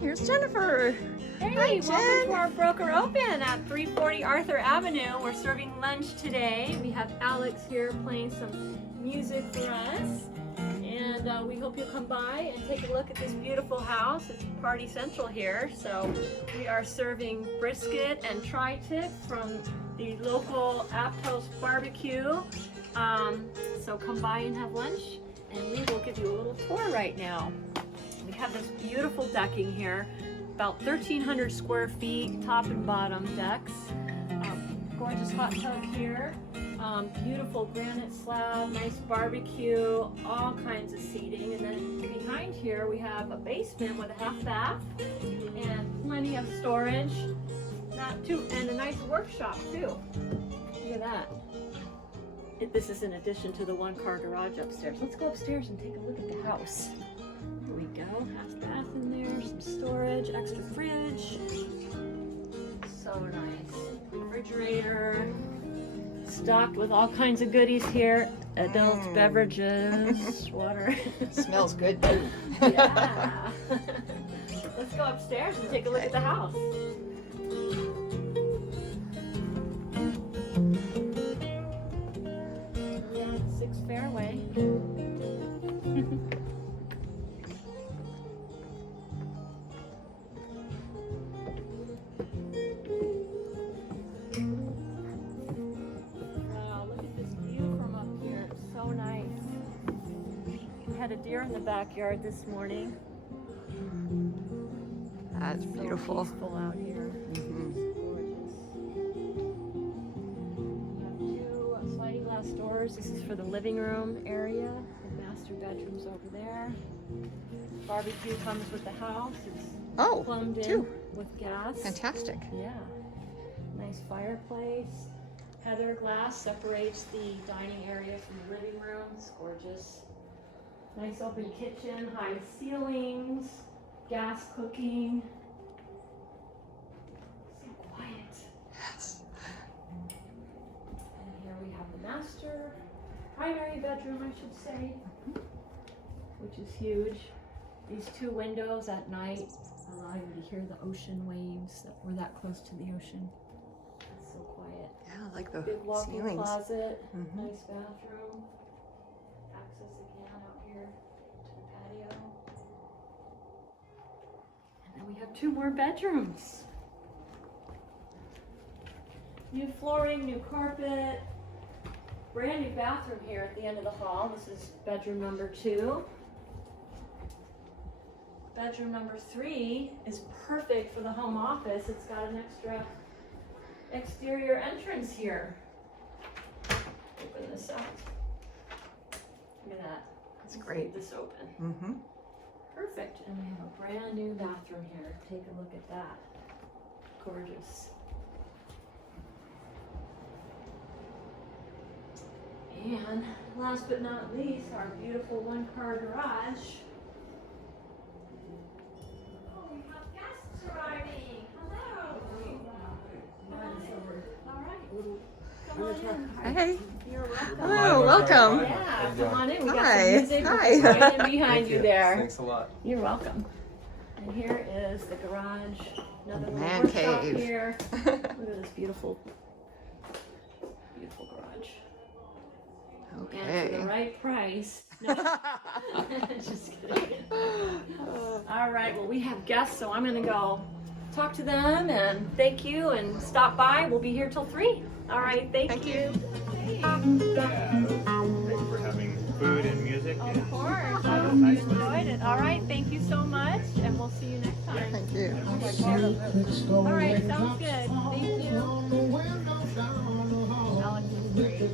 here's Jennifer. Hey, Hi, welcome to our broker open at 340 Arthur Avenue. We're serving lunch today. We have Alex here playing some music for us. And we hope you'll come by and take a look at this beautiful house. It's party central here. So we are serving brisket and tri-tip from the local Aptos BBQ. So come by and have lunch, and we will give you a little tour right now. We have this beautiful decking here, about 1,300 square feet, top and bottom decks. Gorgeous hot tub here. Beautiful granite slab, nice barbecue, all kinds of seating. And then behind here we have a basement with a half bath and plenty of storage. And a nice workshop too. Look at that. This is in addition to the one-car garage upstairs. Let's go upstairs and take a look at the house. Here we go, half bath in there, some storage, extra fridge. So nice. Refrigerator. Stocked with all kinds of goodies here. Adult beverages, water. Smells good too. Yeah. Let's go upstairs and take a look at the house. Yeah, 6 fairway. Had a deer in the backyard this morning. That's so beautiful. Peaceful out here. Gorgeous. We have 2 sliding glass doors. This is for the living room area. The master bedroom's over there. Barbecue comes with the house. It's plumbed in with gas. Fantastic. Yeah. Nice fireplace. Heather glass separates the dining area from the living room. It's gorgeous. Nice open kitchen, high ceilings, gas cooking. So quiet. Yes. And here we have the master, primary bedroom, I should say, which is huge. These 2 windows at night allow you to hear the ocean waves. We're that close to the ocean. It's so quiet. Yeah, I like the Big walk-in ceilings. closet, nice bathroom. Access again out here to the patio. And then we have 2 more bedrooms. New flooring, new carpet. Brand new bathroom here at the end of the hall. This is bedroom number 2. Bedroom number 3 is perfect for the home office. It's got an extra exterior entrance here. Open this up. Look at that. That's great. Leave this open. Perfect. And we have a brand new bathroom here. Take a look at that. Gorgeous. And last but not least, our beautiful 1-car garage. Oh, we have guests arriving. Hello. All right. Come on in. Hey. You're welcome. Hello, welcome. Yeah, come on in. We got Hi. some music Hi. right in behind you there. Thanks a lot. You're welcome. And here is the garage. Another little Man workshop cave. here. Look at this beautiful garage. And Okay. for the right price. No. Just kidding. All right, well, we have guests, so I'm going to go talk to them and thank you and stop by. We'll be here till 3. All right, thank you. Yeah, thank you for having food and music. Of course. I hope you enjoyed it. All right, thank you so much, and we'll see you next time. Thank you. All right, sounds good. Thank you. Alex is great.